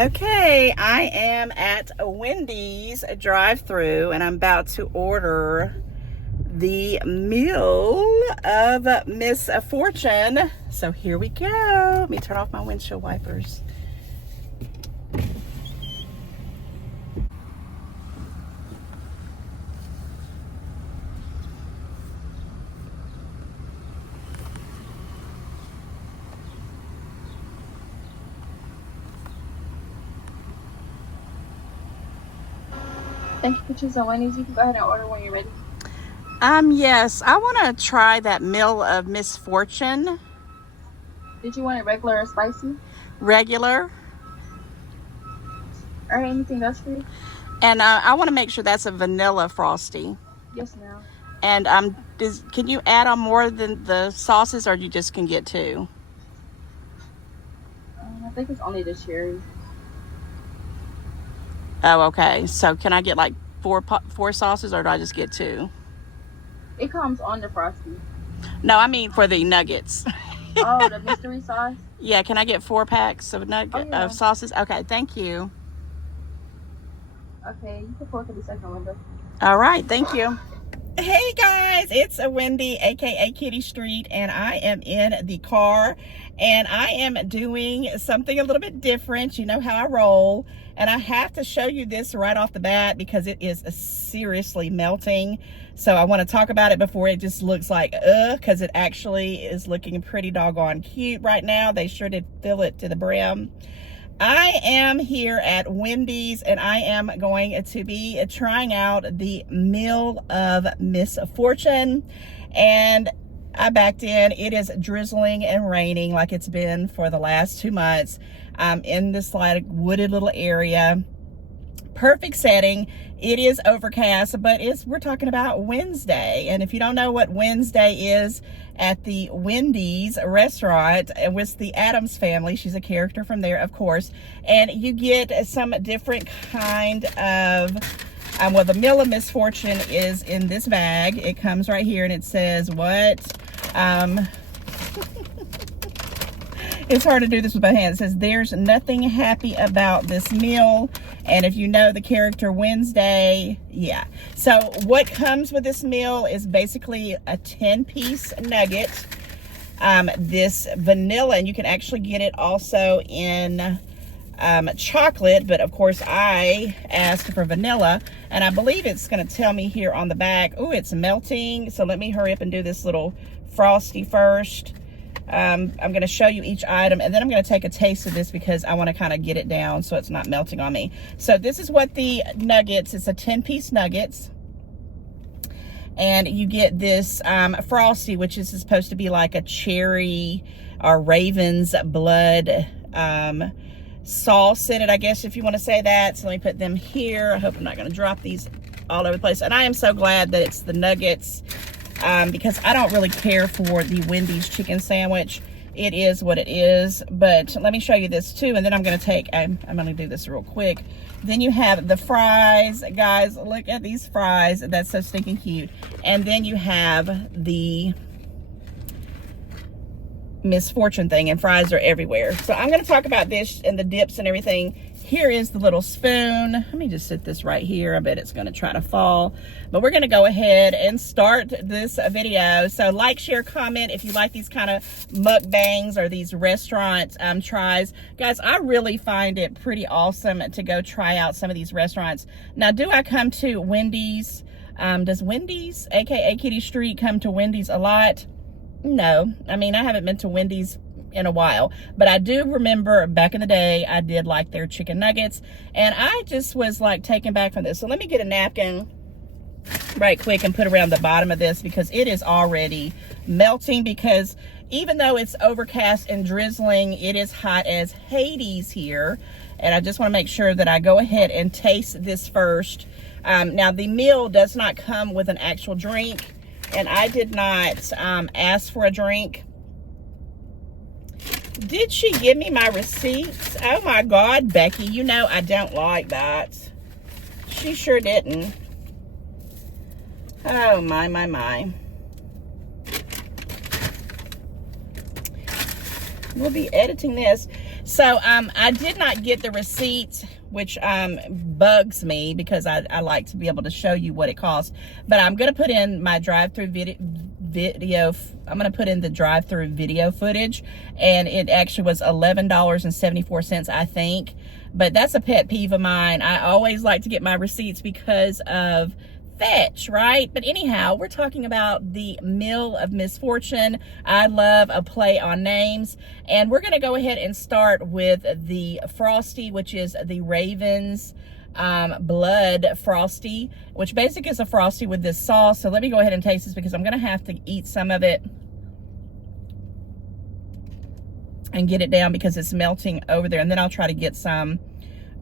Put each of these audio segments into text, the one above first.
Okay, I am at a Wendy's drive-thru and I'm about to order the meal of Misfortune. So here we go. Let me turn off my windshield wipers. Thank you for choosing Wendy's. You can go ahead and order when you're ready. Yes, I want to try that meal of Misfortune. Did you want it regular or spicy? Regular. Or anything else for you? And I want to make sure that's a vanilla Frosty. Yes, ma'am. And can you add on more than the sauces, or you just can get two? I think it's only the cherry. Oh, okay. So can I get like four sauces, or do I just get two? It comes on the Frosty. No, I mean for the nuggets. Oh, the mystery sauce? Yeah, can I get 4 packs of of sauces? Okay, thank you. Okay, you can pull to the second window. All right, thank you. Hey guys, it's a Wendy, aka Kitty Street, and I am in the car and I am doing something a little bit different. You know how I roll, and I have to show you this right off the bat because it is seriously melting. So I want to talk about it before it just looks like because it actually is looking pretty doggone cute right now. They sure did fill it to the brim. I am here at Wendy's and I am going to be trying out the meal of Misfortune, and I backed in. It is drizzling and raining like it's been for the last 2 months. I'm in this like wooded little area. Perfect setting. It is overcast, but we're talking about Wednesday. And if you don't know what Wednesday is at the Wendy's restaurant with the Addams family, she's a character from there, of course, and you get some different kind of well, the meal of Misfortune is in this bag. It comes right here and it says what it's hard to do this with my hand. It says, "There's nothing happy about this meal." And if you know the character Wednesday, yeah. So what comes with this meal is basically a 10-piece nugget. This vanilla, and you can actually get it also in chocolate, but of course I asked for vanilla, and I believe it's going to tell me here on the back. Oh, it's melting. So let me hurry up and do this little Frosty first. I'm going to show you each item, and then I'm going to take a taste of this because I want to kind of get it down so it's not melting on me. So this is what the nuggets, it's a 10-piece nuggets. And you get this Frosty, which is supposed to be like a cherry or raven's blood sauce in it, I guess, if you want to say that. So let me put them here. I hope I'm not going to drop these all over the place. And I am so glad that it's the nuggets. Because I don't really care for the Wendy's chicken sandwich. It is what it is. But let me show you this too. And then I'm going to take, I'm going to do this real quick. Then you have the fries. Guys, look at these fries. That's so stinking cute. And then you have the Misfortune thing, and fries are everywhere. So I'm going to talk about this and the dips and everything. Here is the little spoon. Let me just sit this right here. I bet it's going to try to fall, but we're going to go ahead and start this video. So like, share, comment if you like these kind of mukbangs or these restaurant tries. Guys, I really find it pretty awesome to go try out some of these restaurants. Now, do I come to Wendy's? Does Wendy's, aka Kitty Street, come to Wendy's a lot? No, I mean, I haven't been to Wendy's in a while, but I do remember back in the day, I did like their chicken nuggets, and I just was like taken back from this. So let me get a napkin right quick and put around the bottom of this because it is already melting, because even though it's overcast and drizzling, it is hot as Hades here. And I just want to make sure that I go ahead and taste this first. Now the meal does not come with an actual drink, and I did not ask for a drink. Did she give me my receipts? Oh my God, Becky, you know I don't like that. She sure didn't. Oh my, my, my. We'll be editing this. So I did not get the receipt, which bugs me because I like to be able to show you what it costs. But I'm going to put in my drive-through video. I'm going to put in the drive-through video footage, and it actually was $11.74, I think. But that's a pet peeve of mine. I always like to get my receipts because of fetch, right? But anyhow, we're talking about the meal of misfortune. I love a play on names, and we're going to go ahead and start with the Frosty, which is the Ravens blood Frosty, which basically is a Frosty with this sauce. So let me go ahead and taste this because I'm going to have to eat some of it and get it down because it's melting over there, and then I'll try to get some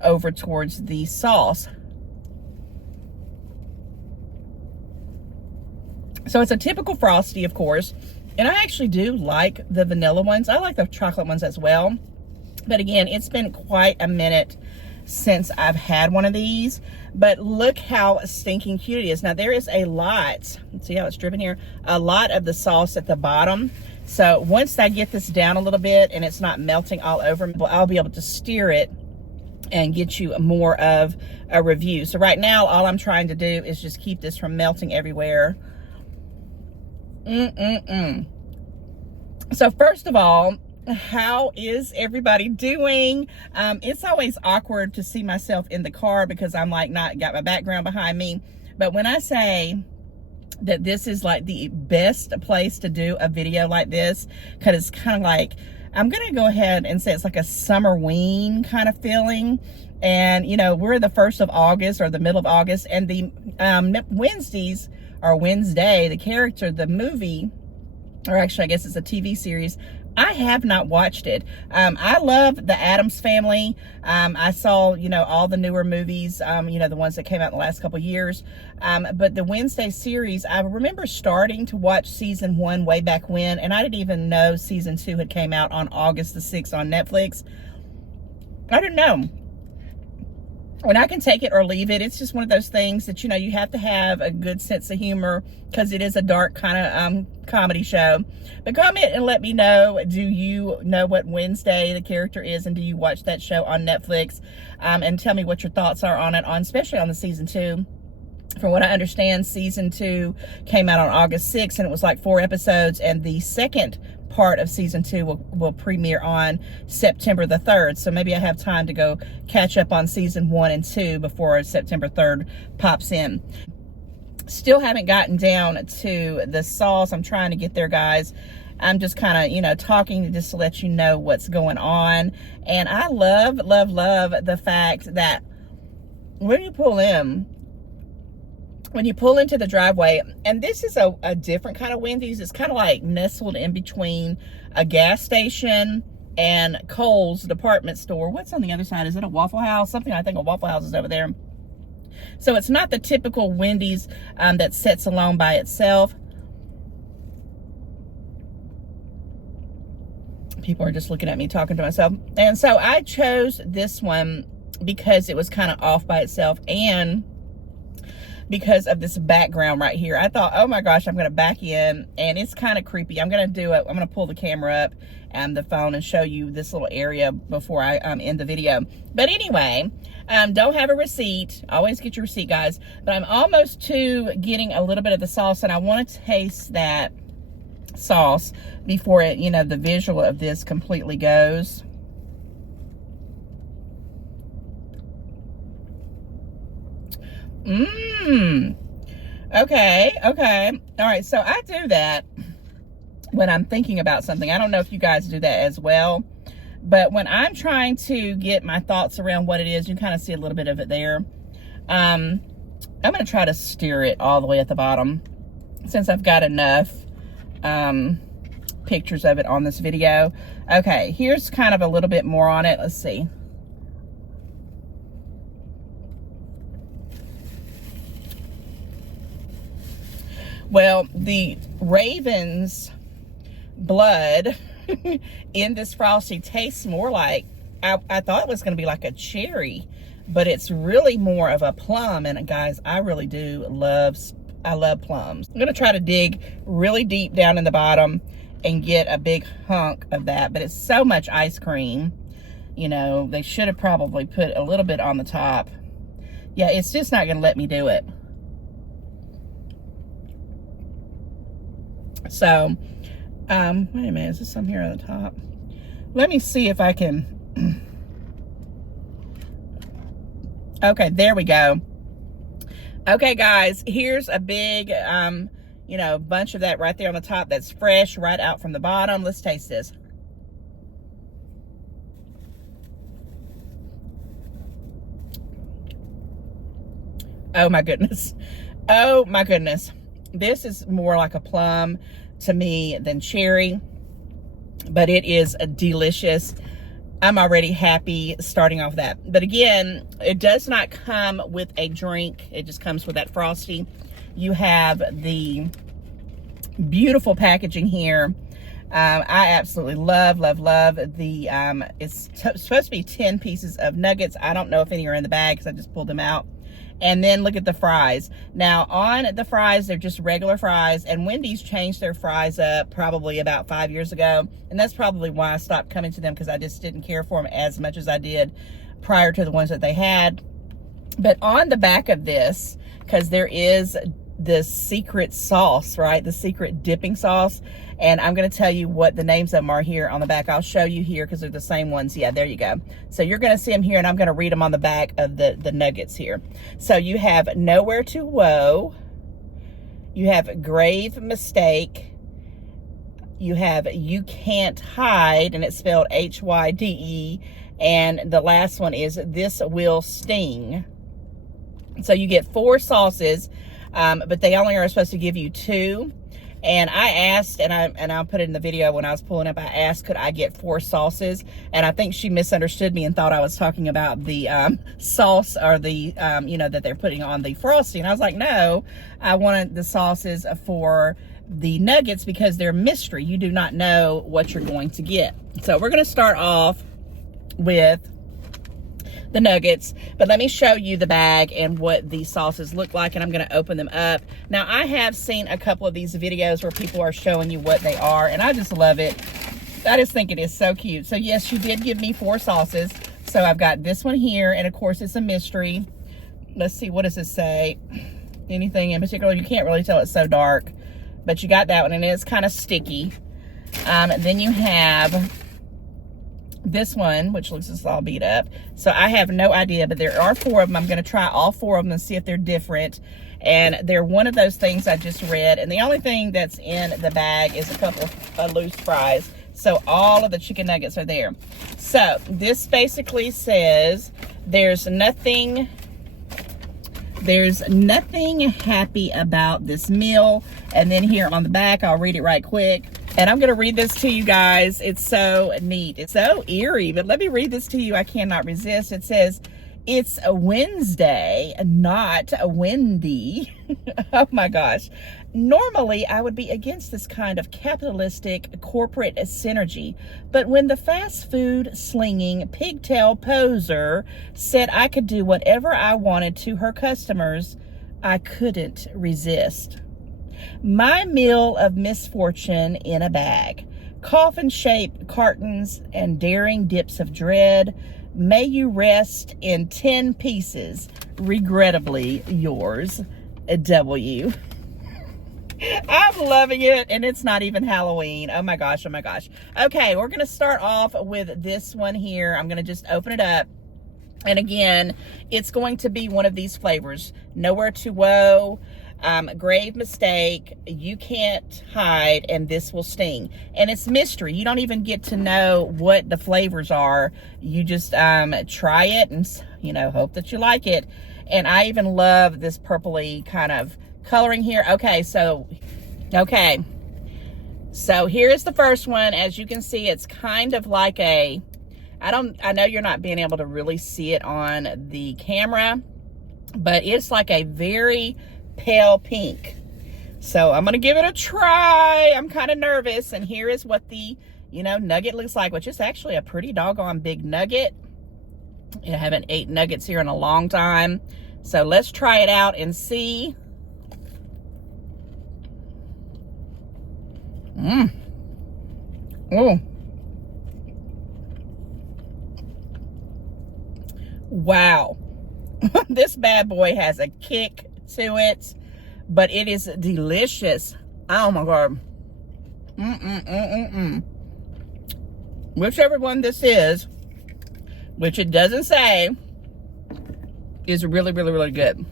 over towards the sauce. So it's a typical Frosty, of course, and I actually do like the vanilla ones. I like the chocolate ones as well, but again, it's been quite a minute since I've had one of these. But look how stinking cute it is. Now there is a lot, see how it's dripping here, a lot of the sauce at the bottom. So once I get this down a little bit and it's not melting all over me, I'll be able to steer it and get you more of a review. So right now, all I'm trying to do is just keep this from melting everywhere. So first of all, how is everybody doing? It's always awkward to see myself in the car because I'm like not got my background behind me. But when I say that this is like the best place to do a video like this, because it's kind of like, I'm gonna go ahead and say it's like a summer ween kind of feeling. And you know, we're the 1st of August or the middle of August, and the Wednesdays or Wednesday, the character, the movie, or actually I guess it's a TV series, I have not watched it. I love the Addams Family. I saw, you know, all the newer movies, you know, the ones that came out in the last couple of years. But the Wednesday series, I remember starting to watch season 1 way back when, and I didn't even know season 2 had came out on August the 6th on Netflix. I didn't know. When I can take it or leave it, it's just one of those things that, you know, you have to have a good sense of humor because it is a dark kind of comedy show. But comment and let me know, do you know what Wednesday the character is, and do you watch that show on Netflix? And tell me what your thoughts are on it, especially on the season 2. From what I understand, season 2 came out on August 6th, and it was like 4 episodes, and the second part of season 2 will premiere on September the 3rd. So maybe I have time to go catch up on season 1 and 2 before September 3rd pops in. Still haven't gotten down to the sauce. I'm trying to get there, guys. I'm just kind of, you know, talking just to let you know what's going on. And I love the fact that when you pull into the driveway, and this is a different kind of Wendy's. It's kind of like nestled in between a gas station and Kohl's department store. What's on the other side? Is it a Waffle House? Something, I think a Waffle House is over there. So it's not the typical Wendy's that sits alone by itself. People are just looking at me talking to myself. And so I chose this one because it was kind of off by itself, and because of this background right here. I thought, oh my gosh, I'm gonna back in, and it's kind of creepy. I'm gonna pull the camera up and the phone and show you this little area before I end the video. But anyway, don't have a receipt. Always get your receipt, guys. But I'm almost to getting a little bit of the sauce, and I want to taste that sauce before it, you know, the visual of this completely goes. Okay. All right, so I do that when I'm thinking about something. I don't know if you guys do that as well, but when I'm trying to get my thoughts around what it is, you kind of see a little bit of it there. I'm going to try to steer it all the way at the bottom since I've got enough pictures of it on this video. Okay, here's kind of a little bit more on it. Let's see. Well, the Ravens blood in this Frosty tastes more like, I thought it was going to be like a cherry, but it's really more of a plum. And guys, I really do I love plums. I'm going to try to dig really deep down in the bottom and get a big hunk of that, but it's so much ice cream You know, they should have probably put a little bit on the top. Yeah, it's just not gonna let me do it. So, wait a minute, is this some here on the top? Let me see if I can. Okay, there we go. Okay, guys, here's a big, you know, bunch of that right there on the top that's fresh right out from the bottom. Let's taste this. Oh my goodness. Oh my goodness. This is more like a plum to me than cherry, but it is delicious. I'm already happy starting off that. But again, it does not come with a drink. It just comes with that Frosty. You have the beautiful packaging here. I absolutely love the, it's supposed to be 10 pieces of nuggets. I don't know if any are in the bag because I just pulled them out. And then look at the fries. Now on the fries, they're just regular fries, and Wendy's changed their fries up probably about 5 years ago. And that's probably why I stopped coming to them, because I just didn't care for them as much as I did prior to the ones that they had. But on the back of this, because there is the secret sauce, right? The secret dipping sauce. And I'm going to tell you what the names of them are here on the back. I'll show you here because they're the same ones. Yeah, there you go. So you're going to see them here, and I'm going to read them on the back of the nuggets here. So you have Nowhere to Woe. You have Grave Mistake. You have You Can't Hide, and it's spelled H-Y-D-E. And the last one is This Will Sting. So you get 4 sauces, but they only are supposed to give you 2. And I asked, and I'll put it in the video when I was pulling up, I asked, could I get 4 sauces? And I think she misunderstood me and thought I was talking about the sauce, or the, you know, that they're putting on the Frosty. And I was like, no, I wanted the sauces for the nuggets because they're mystery. You do not know what you're going to get. So we're going to start off with the nuggets, but let me show you the bag and what these sauces look like, and I'm going to open them up. Now, I have seen a couple of these videos where people are showing you what they are, and I just love it. I just think it is so cute. So yes, she did give me 4 sauces. So I've got this one here, and of course it's a mystery. Let's see, what does this say? Anything in particular? You can't really tell, it's so dark, but you got that one, and it's kind of sticky. Then you have this one, which looks just all beat up. So I have no idea, but there are 4 of them. I'm going to try all 4 of them and see if they're different. And they're one of those things I just read. And the only thing that's in the bag is a couple of loose fries. So all of the chicken nuggets are there. So this basically says there's nothing happy about this meal. And then here on the back, I'll read it right quick. And I'm going to read this to you guys. It's so neat. It's so eerie, but let me read this to you. I cannot resist. It says, it's a Wednesday, not a Wendy. Oh my gosh. Normally, I would be against this kind of capitalistic corporate synergy. But when the fast food slinging pigtail poser said I could do whatever I wanted to her customers, I couldn't resist. My meal of misfortune in a bag. Coffin-shaped cartons and daring dips of dread. May you rest in 10 pieces. Regrettably yours, W. I'm loving it, and it's not even Halloween. Oh my gosh, oh my gosh. Okay, we're going to start off with this one here. I'm going to just open it up. And again, it's going to be one of these flavors. Nowhere to Woe, Grave Mistake, You Can't Hide, and This Will Sting. And it's mystery. You don't even get to know what the flavors are. You just try it and, you know, hope that you like it. And I even love this purpley kind of coloring here. Okay, so here is the first one. As you can see, it's kind of like a, I know you're not being able to really see it on the camera, but it's like a very pale pink. So I'm gonna give it a try. I'm kind of nervous. And here is what the, you know, nugget looks like, which is actually a pretty doggone big nugget. I haven't ate nuggets here in a long time. So let's try it out and see. Oh. Wow. This bad boy has a kick to it, but it is delicious. Oh my God. Whichever one this is, which it doesn't say, is really, really, really good.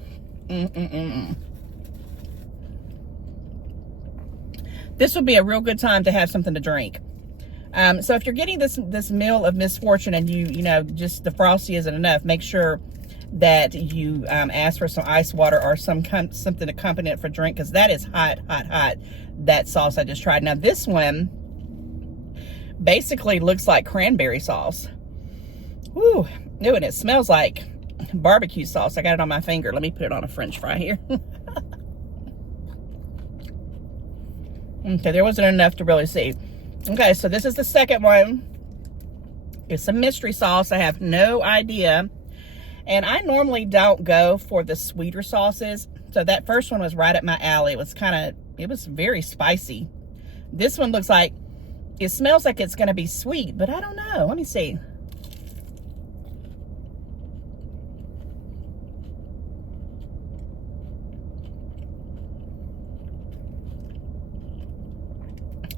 This would be a real good time to have something to drink. So if you're getting this meal of misfortune and you know, just the Frosty isn't enough, make sure that you ask for some ice water or something to accompany it for drink, because that is hot, hot, hot. That sauce I just tried. Now this one basically looks like cranberry sauce. Woo, ew, and it smells like barbecue sauce. I got it on my finger. Let me put it on a French fry here. Okay, there wasn't enough to really see. Okay, so this is the second one. It's a mystery sauce. I have no idea. And I normally don't go for the sweeter sauces. So that first one was right up my alley. It was very spicy. This one looks like, it smells like it's going to be sweet, but I don't know. Let me see.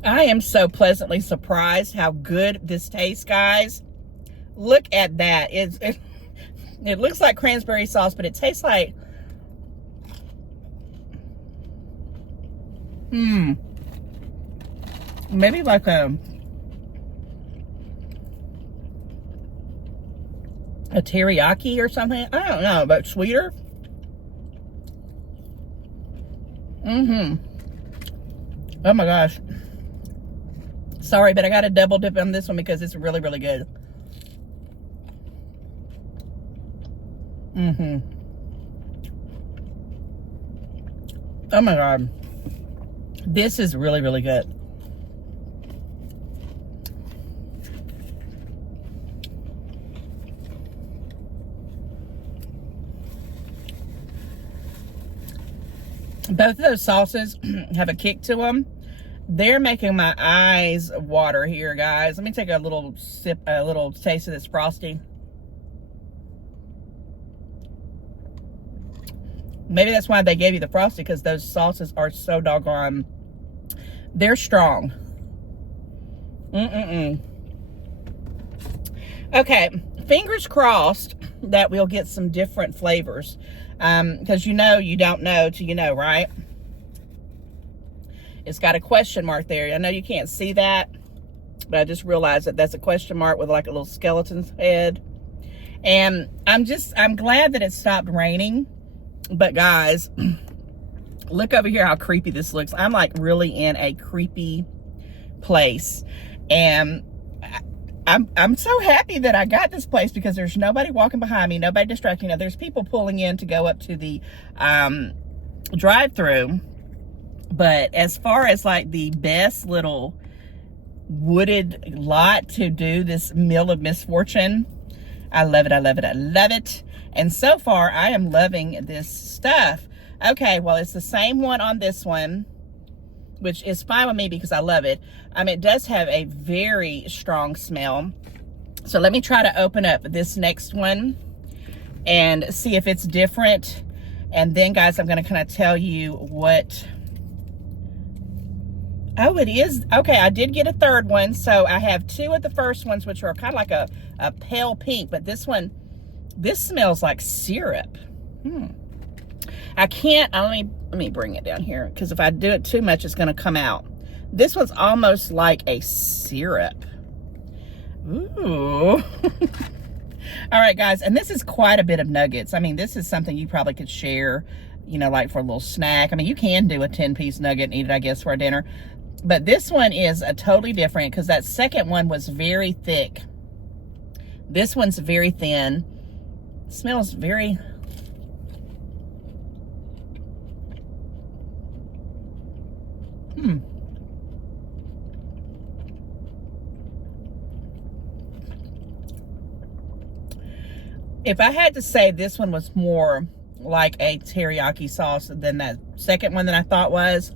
I am so pleasantly surprised how good this tastes, guys. Look at that. It looks like cranberry sauce, but it tastes like, maybe like a teriyaki or something. I don't know, but sweeter. Oh my gosh. Sorry, but I got to double dip on this one because it's really, really good. Oh my God. This is really, really good. Both of those sauces have a kick to them. They're making my eyes water here, guys. Let me take a little sip, a little taste of this Frosty. Maybe that's why they gave you the Frosty, because those sauces are so doggone, they're strong. Okay, fingers crossed that we'll get some different flavors. Because you know you don't know till you know, right? It's got a question mark there. I know you can't see that, but I just realized that that's a question mark with like a little skeleton's head. And I'm glad that it stopped raining. But guys, look over here how creepy this looks. I'm like really in a creepy place. And I'm so happy that I got this place because there's nobody walking behind me, nobody distracting. Now, there's people pulling in to go up to the drive-thru. But as far as like the best little wooded lot to do this meal of misfortune, I love it, I love it, I love it. And so far, I am loving this stuff. Okay, well, it's the same one on this one, which is fine with me because I love it. It does have a very strong smell. So let me try to open up this next one and see if it's different. And then, guys, I'm going to kind of tell you what... Oh, it is. Okay, I did get a third one. So I have two of the first ones, which are kind of like a pale pink. But this one, this smells like syrup. I can't, let me bring it down here, because if I do it too much, it's going to come out. This one's almost like a syrup. Ooh. All right, guys, and this is quite a bit of nuggets. I mean, this is something you probably could share, you know, like for a little snack. I mean, you can do a 10-piece nugget and eat it, I guess, for a dinner. But this one is a totally different, because that second one was very thick. This one's very thin. It smells very... If I had to say, this one was more like a teriyaki sauce than that second one that I thought was.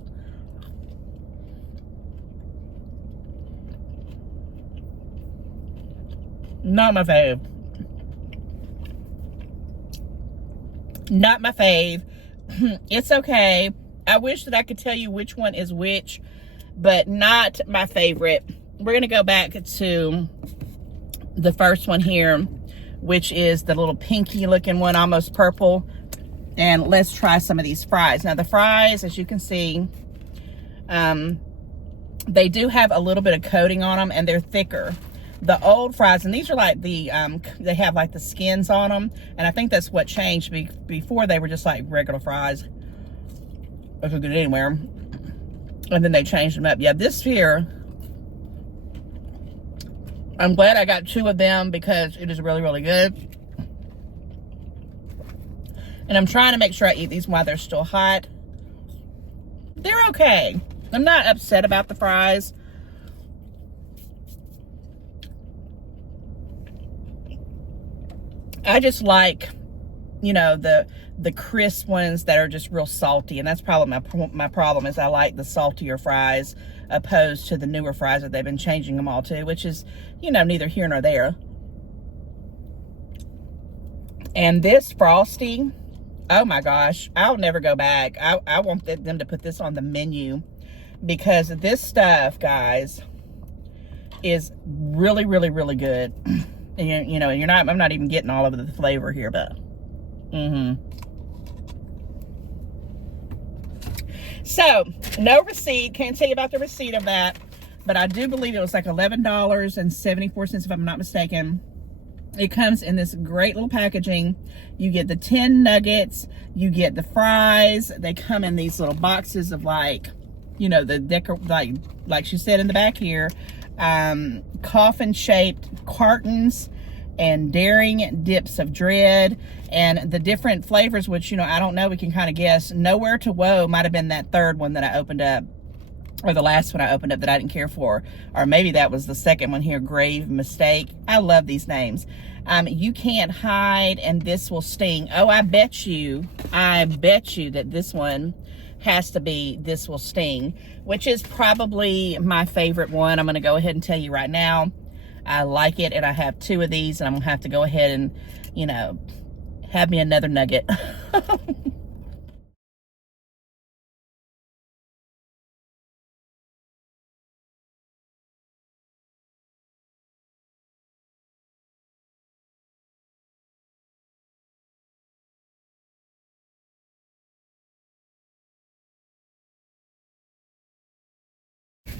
Not my fave. Not my fave. It's okay. I wish that I could tell you which one is which, but not my favorite. We're gonna go back to the first one here, which is the little pinky looking one, almost purple. And let's try some of these fries. Now the fries, as you can see, they do have a little bit of coating on them, and they're thicker. The old fries, and these are like the, they have like the skins on them, and I think that's what changed. Before they were just like regular fries. I could get anywhere. And then they changed them up. Yeah, this here, I'm glad I got 2 of them because it is really, really good. And I'm trying to make sure I eat these while they're still hot. They're okay. I'm not upset about the fries. I just like, you know, the crisp ones that are just real salty. And that's probably my problem, is I like the saltier fries opposed to the newer fries that they've been changing them all to, which is, you know, neither here nor there. And this Frosty, oh my gosh, I'll never go back. I want them to put this on the menu, because this stuff, guys, is really, really, really good. And you know, I'm not even getting all of the flavor here, but So, no receipt. Can't tell you about the receipt of that, but I do believe it was like $11.74 if I'm not mistaken. It comes in this great little packaging. You get the 10 nuggets, you get the fries. They come in these little boxes of, like, you know, the like she said in the back here, coffin shaped cartons and daring dips of dread, and the different flavors, which, you know, I don't know, we can kind of guess. Nowhere to Woe might have been that third one that I opened up, or the last one I opened up that I didn't care for, or maybe that was the second one here, Grave Mistake. I love these names. You Can't Hide and This Will Sting. Oh, I bet you that this one has to be This Will Sting, which is probably my favorite one. I'm going to go ahead and tell you right now, I like it, and I have 2 of these, and I'm going to have to go ahead and, you know, have me another nugget.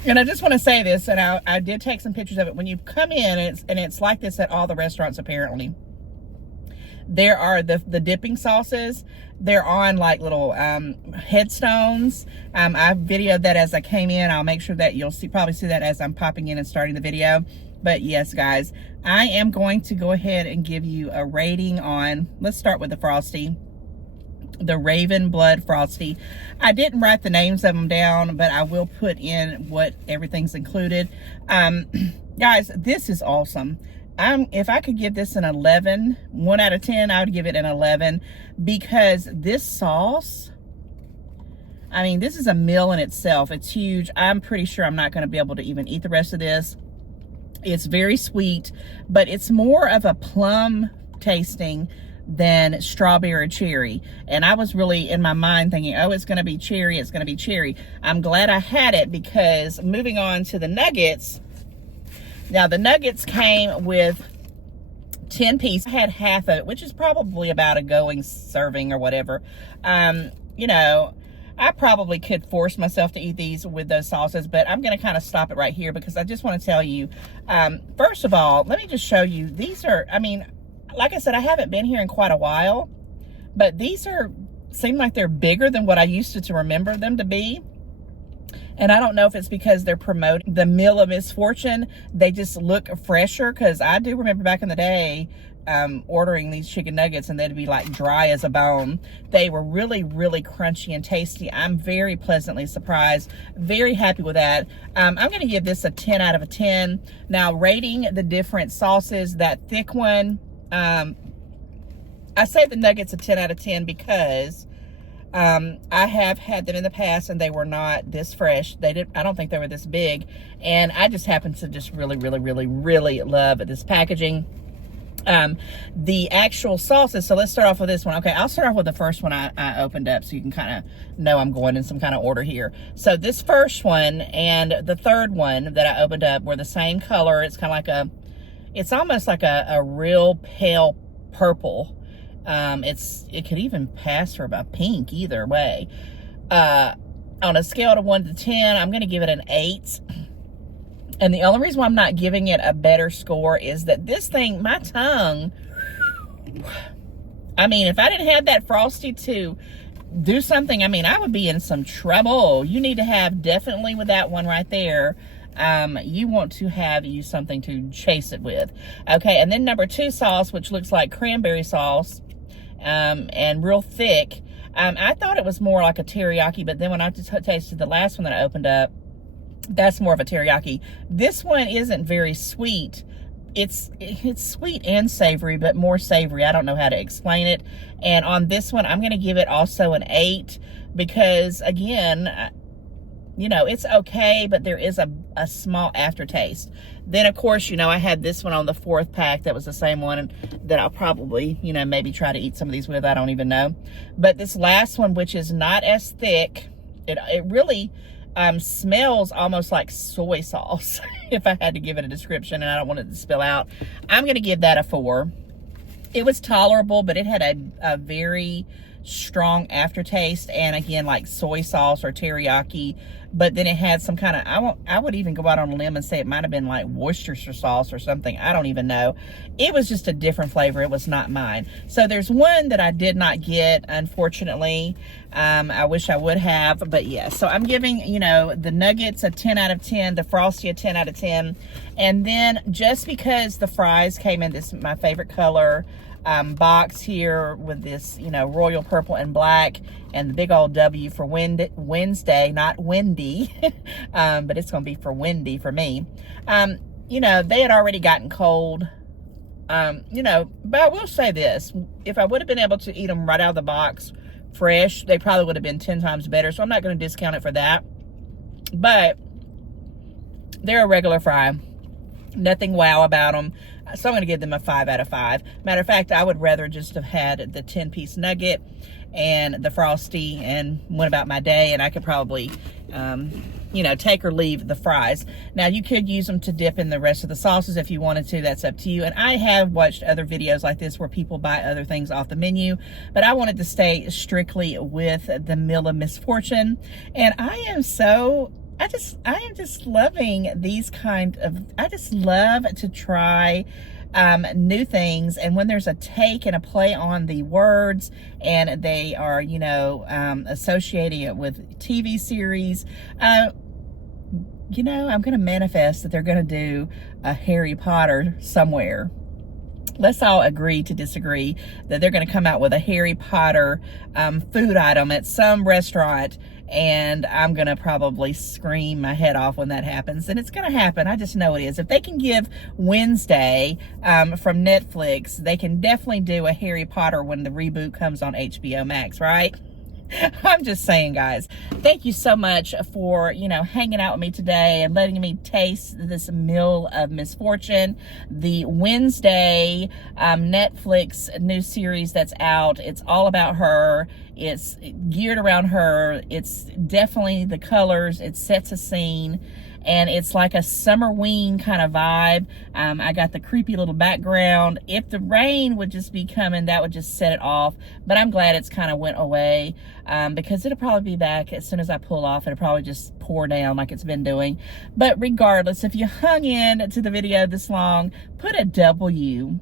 And I just want to say this, and I did take some pictures of it. When you come in, it's like this at all the restaurants, apparently. There are the dipping sauces. They're on like little headstones. I videoed that as I came in. I'll make sure that you'll probably see that as I'm popping in and starting the video. But yes, guys, I am going to go ahead and give you a rating on, let's start with the Frosty. The Raven Blood Frosty. I didn't write the names of them down, but I will put in what everything's included. Guys, this is awesome. If I could give this an 11, 1 out of 10, I would give it an 11, because this sauce, I mean, this is a meal in itself. It's huge. I'm pretty sure I'm not going to be able to even eat the rest of this. It's very sweet, but it's more of a plum tasting than strawberry or cherry. And I was really in my mind thinking, oh, it's going to be cherry, it's going to be cherry. I'm glad I had it, because moving on to the nuggets. Now the nuggets came with 10 pieces. I had half of it, which is probably about a going serving or whatever. You know, I probably could force myself to eat these with those sauces, but I'm going to kind of stop it right here, because I just want to tell you, first of all, let me just show you. These are, I mean, like I said, I haven't been here in quite a while, but these seem like they're bigger than what I used to remember them to be. And I don't know if it's because they're promoting the meal of misfortune. They just look fresher, because I do remember back in the day ordering these chicken nuggets, and they'd be like dry as a bone. They were really, really crunchy and tasty. I'm very pleasantly surprised. Very happy with that. I'm going to give this a 10 out of a 10. Now, rating the different sauces, that thick one, I say the nuggets a 10 out of 10 because I have had them in the past, and they were not this fresh. I don't think they were this big. And I just happen to just really, really, really, really love this packaging. The actual sauces, so let's start off with this one. Okay, I'll start off with the first one I opened up so you can kind of know I'm going in some kind of order here. So this first one and the third one that I opened up were the same color. It's kind of like it's almost like a real pale purple. It could even pass for about pink either way. On a scale of 1 to 10, I'm going to give it an 8. And the only reason why I'm not giving it a better score is that this thing, my tongue, I mean, if I didn't have that Frosty to do something, I mean, I would be in some trouble. You need to have, definitely with that one right there, you want to have something to chase it with. Okay, and then number 2 sauce, which looks like cranberry sauce, and real thick. I thought it was more like a teriyaki, but then when I tasted the last one that I opened up, that's more of a teriyaki. This one isn't very sweet. It's sweet and savory, but more savory. I don't know how to explain it. And on this one, I'm going to give it also an 8 because, again, you know, it's okay, but there is a small aftertaste. Then, of course, you know, I had this one on the 4th pack. That was the same one that I'll probably, you know, maybe try to eat some of these with. I don't even know. But this last one, which is not as thick, it really smells almost like soy sauce if I had to give it a description, and I don't want it to spill out. I'm going to give that a 4. It was tolerable, but it had a very strong aftertaste, and again, like soy sauce or teriyaki, but then it had some kind of, I would even go out on a limb and say it might have been like Worcestershire sauce or something. I don't even know. It was just a different flavor. It was not mine. So there's one that I did not get, unfortunately. I wish I would have, but yeah. So I'm giving, you know, the nuggets a 10 out of 10, the Frosty a 10 out of 10. And then just because the fries came in this, my favorite color, box here with this, you know, royal purple and black, and the big old W for Wednesday, not Wendy, but it's going to be for Wendy for me. You know, they had already gotten cold, you know, but I will say this, if I would have been able to eat them right out of the box fresh, they probably would have been 10 times better. So I'm not going to discount it for that, but they're a regular fry. Nothing wow about them. So I'm going to give them a 5 out of 5. Matter of fact, I would rather just have had the 10-piece nugget and the Frosty and went about my day, and I could probably, you know, take or leave the fries. Now, you could use them to dip in the rest of the sauces if you wanted to. That's up to you. And I have watched other videos like this where people buy other things off the menu, but I wanted to stay strictly with the meal of misfortune. And I am just loving these kind of, I just love to try new things, and when there's a take and a play on the words and they are, you know, associating it with TV series, you know, I'm going to manifest that they're going to do a Harry Potter somewhere. Let's all agree to disagree that they're going to come out with a Harry Potter food item at some restaurant, and I'm going to probably scream my head off when that happens. And it's going to happen. I just know it is. If they can give Wednesday from Netflix, they can definitely do a Harry Potter when the reboot comes on HBO Max, right? I'm just saying, guys. Thank you so much for, you know, hanging out with me today and letting me taste this meal of misfortune. The Wednesday Netflix new series that's out. It's all about her. It's geared around her. It's definitely the colors. It sets a scene. And it's like a Summerween kind of vibe. I got the creepy little background. If the rain would just be coming, that would just set it off. But I'm glad it's kind of went away because it'll probably be back as soon as I pull off. It'll probably just pour down like it's been doing. But regardless, if you hung in to the video this long, put a W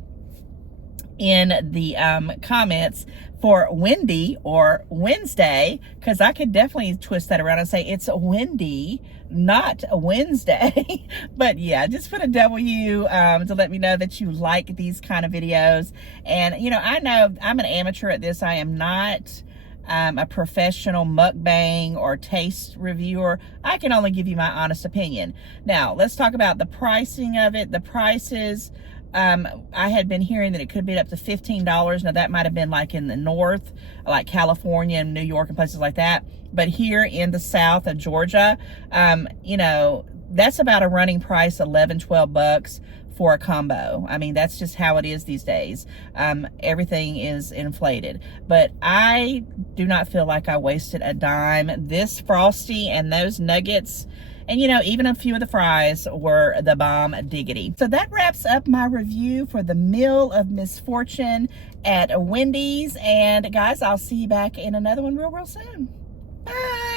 in the comments for Wendy or Wednesday, because I could definitely twist that around and say it's Wendy, not a Wednesday. But yeah, just put a W to let me know that you like these kind of videos. And you know, I know I'm an amateur at this. I am not a professional mukbang or taste reviewer. I can only give you my honest opinion. Now let's talk about the pricing of it. The prices, I had been hearing that it could be up to $15. Now that might have been like in the north, like California and New York and places like that. But here in the south of Georgia, you know, that's about a running price, 11, 12 bucks for a combo. I mean, that's just how it is these days. Everything is inflated. But I do not feel like I wasted a dime. This Frosty and those nuggets, and you know, even a few of the fries were the bomb diggity. So that wraps up my review for the meal of misfortune at Wendy's. And guys, I'll see you back in another one real soon. Bye.